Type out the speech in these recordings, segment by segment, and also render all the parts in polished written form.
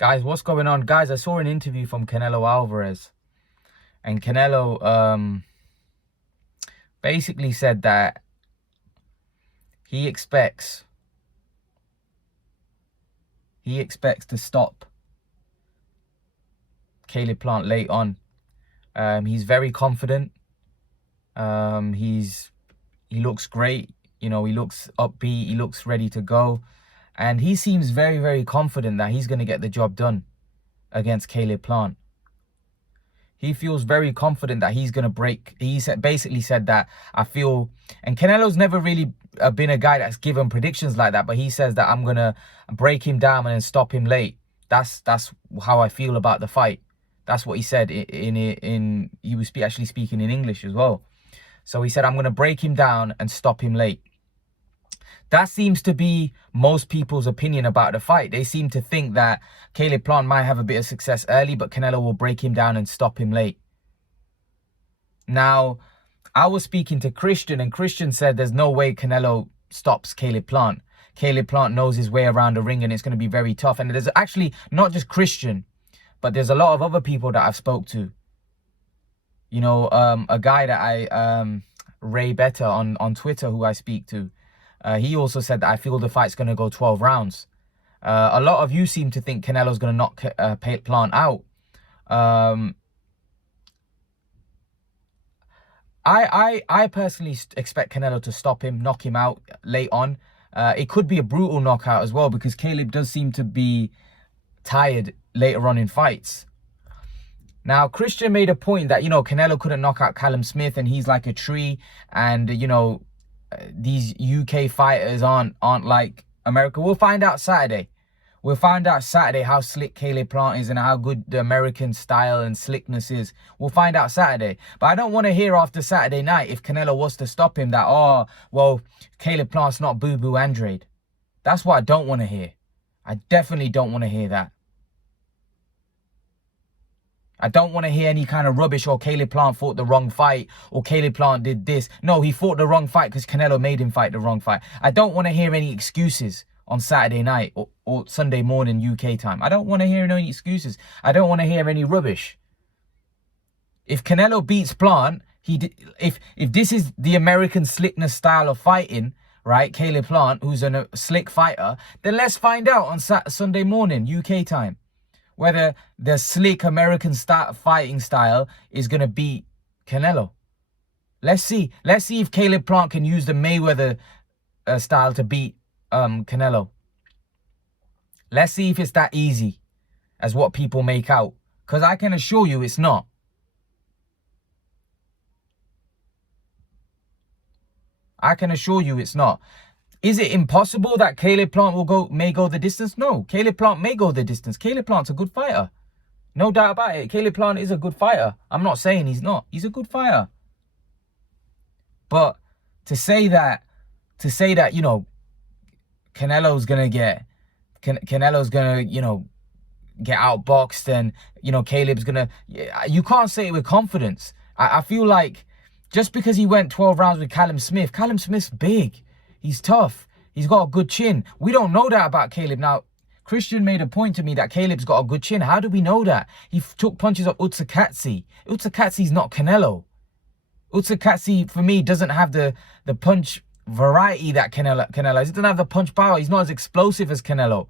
Guys, what's going on? Guys, I saw an interview from Canelo Alvarez. And Canelo basically said that he expects to stop Caleb Plant late on. He's very confident. He looks great. You know, he looks upbeat. He looks ready to go. And he seems very, very confident that he's going to get the job done against Caleb Plant. He feels very confident that he's going to break. He basically said that I feel, and Canelo's never really been a guy that's given predictions like that, but he says that I'm going to break him down and then stop him late. That's how I feel about the fight. That's what he said he was actually speaking in English as well. So he said, I'm going to break him down and stop him late. That seems to be most people's opinion about the fight. They seem to think that Caleb Plant might have a bit of success early, but Canelo will break him down and stop him late. Now, I was speaking to Christian, and Christian said there's no way Canelo stops Caleb Plant. Caleb Plant knows his way around the ring, and it's going to be very tough. And there's actually not just Christian, but there's a lot of other people that I've spoke to. You know, a guy that Ray Better on Twitter, who I speak to, he also said that I feel the fight's going to go 12 rounds. A lot of you seem to think Canelo's going to knock Plant out. I personally expect Canelo to stop him, knock him out late on. It could be a brutal knockout as well, because Caleb does seem to be tired later on in fights. Now, Christian made a point that, you know, Canelo couldn't knock out Callum Smith and he's like a tree, and, you know, these UK fighters aren't like America. We'll find out Saturday. We'll find out Saturday how slick Caleb Plant is and how good the American style and slickness is. We'll find out Saturday. But I don't want to hear after Saturday night, if Canelo was to stop him, that, oh, well, Caleb Plant's not Boo Boo Andrade. That's what I don't want to hear. I definitely don't want to hear that. I don't want to hear any kind of rubbish, or Caleb Plant fought the wrong fight, or Caleb Plant did this. No, he fought the wrong fight because Canelo made him fight the wrong fight. I don't want to hear any excuses on Saturday night or Sunday morning UK time. I don't want to hear any excuses. I don't want to hear any rubbish. If Canelo beats Plant, if this is the American slickness style of fighting, right, Caleb Plant, who's a slick fighter, then let's find out on Sunday morning UK time whether the slick American fighting style is going to beat Canelo. Let's see. Let's see if Caleb Plant can use the Mayweather style to beat Canelo. Let's see if it's that easy as what people make out. Because I can assure you it's not. I can assure you it's not. Is it impossible that Caleb Plant may go the distance? No, Caleb Plant may go the distance. Caleb Plant's a good fighter. No doubt about it. Caleb Plant is a good fighter. I'm not saying he's not. He's a good fighter. But to say that, you know, Canelo's going to, you know, get outboxed, and, you know, Caleb's going to, you can't say it with confidence. I feel like just because he went 12 rounds with Callum Smith's big. He's tough. He's got a good chin. We don't know that about Caleb. Now, Christian made a point to me that Caleb's got a good chin. How do we know that? He took punches of Utsakatsi. Utsakatzi's not Canelo. Utsakatsi, for me, doesn't have the punch variety that Canelo has. He doesn't have the punch power. He's not as explosive as Canelo.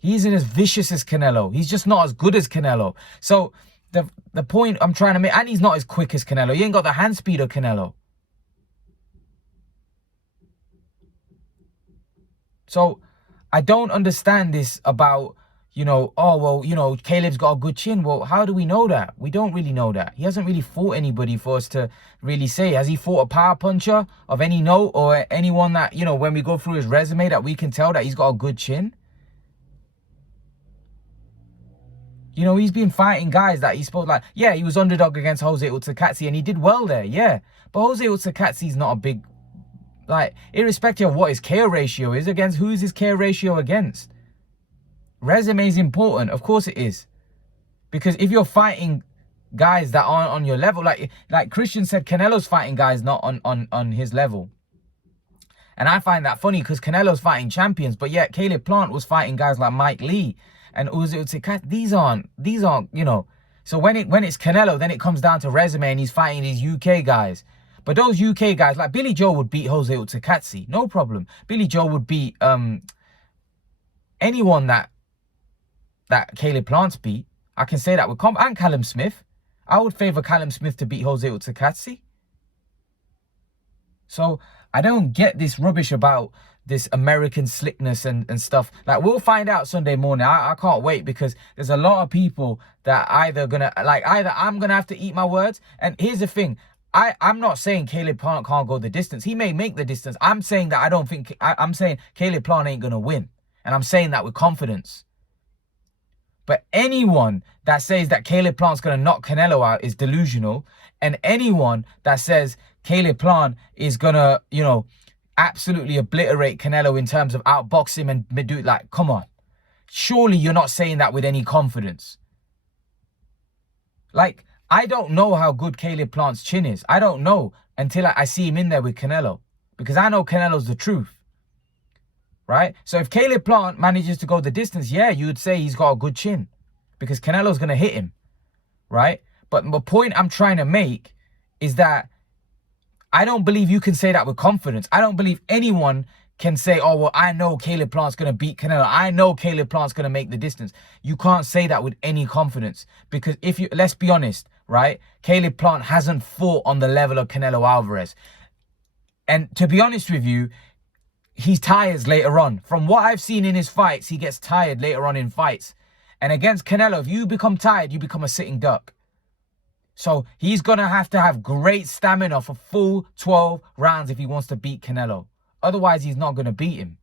He isn't as vicious as Canelo. He's just not as good as Canelo. So the point I'm trying to make, and he's not as quick as Canelo. He ain't got the hand speed of Canelo. So I don't understand this about, you know, oh, well, you know, Caleb's got a good chin. Well, how do we know that? We don't really know that. He hasn't really fought anybody for us to really say. Has he fought a power puncher of any note, or anyone that, you know, when we go through his resume, that we can tell that he's got a good chin? You know, he's been fighting guys that he's supposed, like, yeah, he was underdog against Jose Utsakatsi and he did well there, yeah. But Jose Utsakatsi's not a big, like, irrespective of what his KO ratio is, against who's his KO ratio against? Resume is important. Of course it is. Because if you're fighting guys that aren't on your level, like Christian said, Canelo's fighting guys not on his level. And I find that funny because Canelo's fighting champions, but yet Caleb Plant was fighting guys like Mike Lee and these aren't, you know. So when it's Canelo, then it comes down to resume, and he's fighting these UK guys. But those UK guys, like Billy Joe would beat Jose Utakatsi, no problem. Billy Joe would beat anyone that Caleb Plant's beat. I can say that with and Callum Smith. I would favor Callum Smith to beat Jose Utakatsi. So I don't get this rubbish about this American slickness and stuff. Like, we'll find out Sunday morning. I can't wait, because there's a lot of people that either I'm gonna have to eat my words. And here's the thing. I'm not saying Caleb Plant can't go the distance. He may make the distance. I'm saying that I'm saying Caleb Plant ain't gonna win. And I'm saying that with confidence. But anyone that says that Caleb Plant's going to knock Canelo out is delusional. And anyone that says Caleb Plant is going to, you know, absolutely obliterate Canelo in terms of outbox him and do, like, come on. Surely you're not saying that with any confidence. Like, I don't know how good Caleb Plant's chin is. I don't know until I see him in there with Canelo. Because I know Canelo's the truth. Right? So if Caleb Plant manages to go the distance, yeah, you would say he's got a good chin, because Canelo's going to hit him. Right? But the point I'm trying to make is that I don't believe you can say that with confidence. I don't believe anyone can say, oh, well, I know Caleb Plant's going to beat Canelo. I know Caleb Plant's going to make the distance. You can't say that with any confidence, because let's be honest, right? Caleb Plant hasn't fought on the level of Canelo Alvarez. And to be honest with you, he's tired later on. From what I've seen in his fights, he gets tired later on in fights. And against Canelo, if you become tired, you become a sitting duck. So he's going to have great stamina for full 12 rounds if he wants to beat Canelo. Otherwise, he's not going to beat him.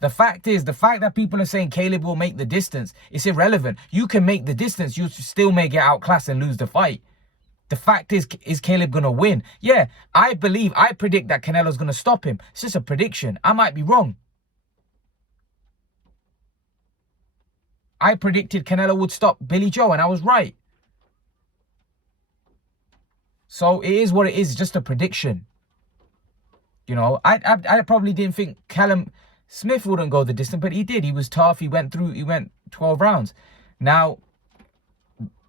The fact that people are saying Caleb will make the distance, it's irrelevant. You can make the distance, you still may get outclassed and lose the fight. The fact is Caleb going to win? Yeah, I predict that Canelo's going to stop him. It's just a prediction. I might be wrong. I predicted Canelo would stop Billy Joe, and I was right. So it is what it is, just a prediction. You know, I probably didn't think Callum Smith wouldn't go the distance, but he did. He was tough. He went 12 rounds. Now,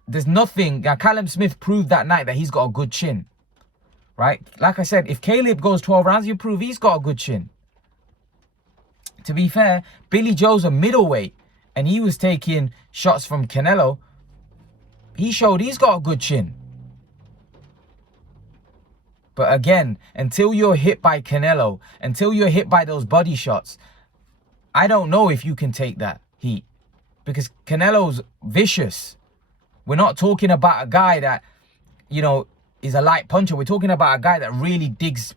there's nothing. Now, Callum Smith proved that night that he's got a good chin. Right? Like I said, if Caleb goes 12 rounds, you prove he's got a good chin. To be fair, Billy Joe's a middleweight, and he was taking shots from Canelo. He showed he's got a good chin. But again, until you're hit by Canelo, until you're hit by those body shots, I don't know if you can take that heat. Because Canelo's vicious. We're not talking about a guy that, you know, is a light puncher. We're talking about a guy that really digs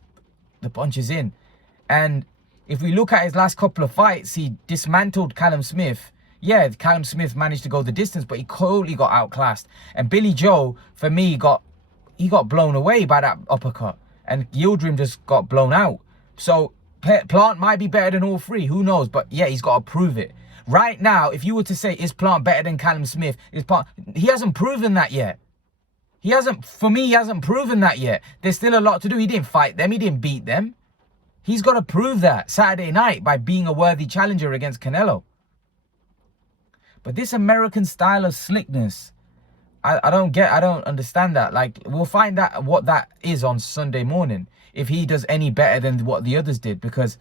the punches in. And if we look at his last couple of fights, he dismantled Callum Smith. Yeah, Callum Smith managed to go the distance, but he totally got outclassed. And Billy Joe, for me, he got blown away by that uppercut. And Yildirim just got blown out. So Plant might be better than all three. Who knows? But yeah, he's got to prove it. Right now, if you were to say, is Plant better than Callum Smith? He hasn't proven that yet. For me, he hasn't proven that yet. There's still a lot to do. He didn't fight them. He didn't beat them. He's got to prove that Saturday night by being a worthy challenger against Canelo. But this American style of slickness, I don't understand that. Like, we'll find out what that is on Sunday morning, if he does any better than what the others did. Because,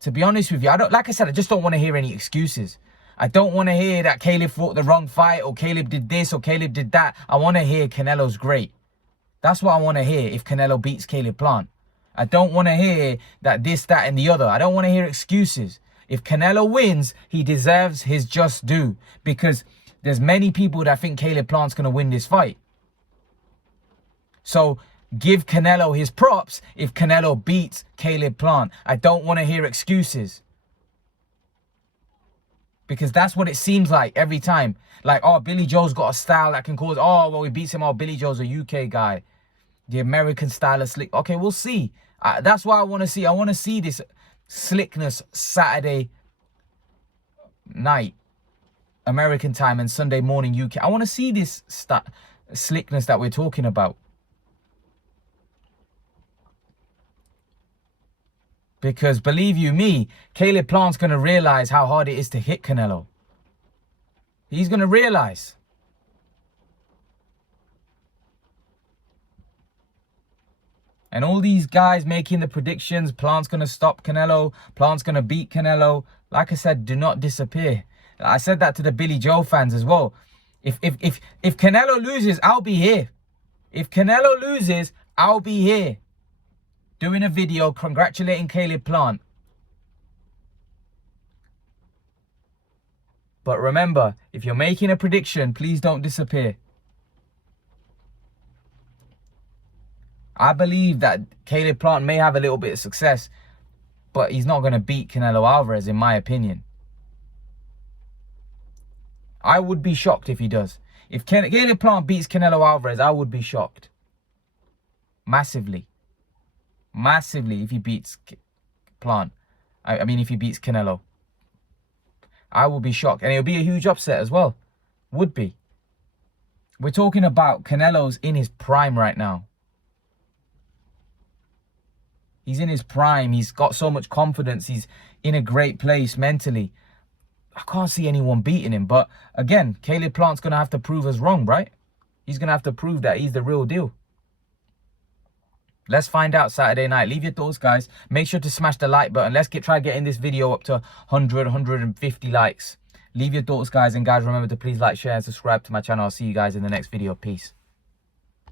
to be honest with you, like I said, I just don't want to hear any excuses. I don't want to hear that Caleb fought the wrong fight, or Caleb did this, or Caleb did that. I want to hear Canelo's great. That's what I want to hear if Canelo beats Caleb Plant. I don't want to hear that this, that, and the other. I don't want to hear excuses. If Canelo wins, he deserves his just due. Because there's many people that think Caleb Plant's going to win this fight. So give Canelo his props if Canelo beats Caleb Plant. I don't want to hear excuses. Because that's what it seems like every time. Like, oh, Billy Joe's got a style that can cause, oh, well, he beats him. Oh, Billy Joe's a UK guy. The American style of slick. Okay, we'll see. That's what I want to see. I want to see this slickness Saturday night, American time, and Sunday morning, UK. I want to see this slickness that we're talking about. Because believe you me, Caleb Plant's going to realize how hard it is to hit Canelo. He's going to realize. And all these guys making the predictions, Plant's going to stop Canelo, Plant's going to beat Canelo. Like I said, do not disappear. I said that to the Billy Joe fans as well. If Canelo loses, I'll be here. If Canelo loses, I'll be here doing a video congratulating Caleb Plant. But remember, if you're making a prediction, please don't disappear. I believe that Caleb Plant may have a little bit of success, but he's not going to beat Canelo Alvarez, in my opinion. I would be shocked if he does. If Caleb Plant beats Canelo Alvarez, I would be shocked. Massively. Massively if he beats Plant. I mean, if he beats Canelo. I will be shocked. And it'll be a huge upset as well. Would be. We're talking about Canelo's in his prime right now. He's in his prime. He's got so much confidence. He's in a great place mentally. I can't see anyone beating him. But again, Caleb Plant's going to have to prove us wrong, right? He's going to have to prove that he's the real deal. Let's find out Saturday night. Leave your thoughts, guys. Make sure to smash the like button. Let's try getting this video up to 100, 150 likes. Leave your thoughts, guys. And guys, remember to please like, share, and subscribe to my channel. I'll see you guys in the next video. Peace.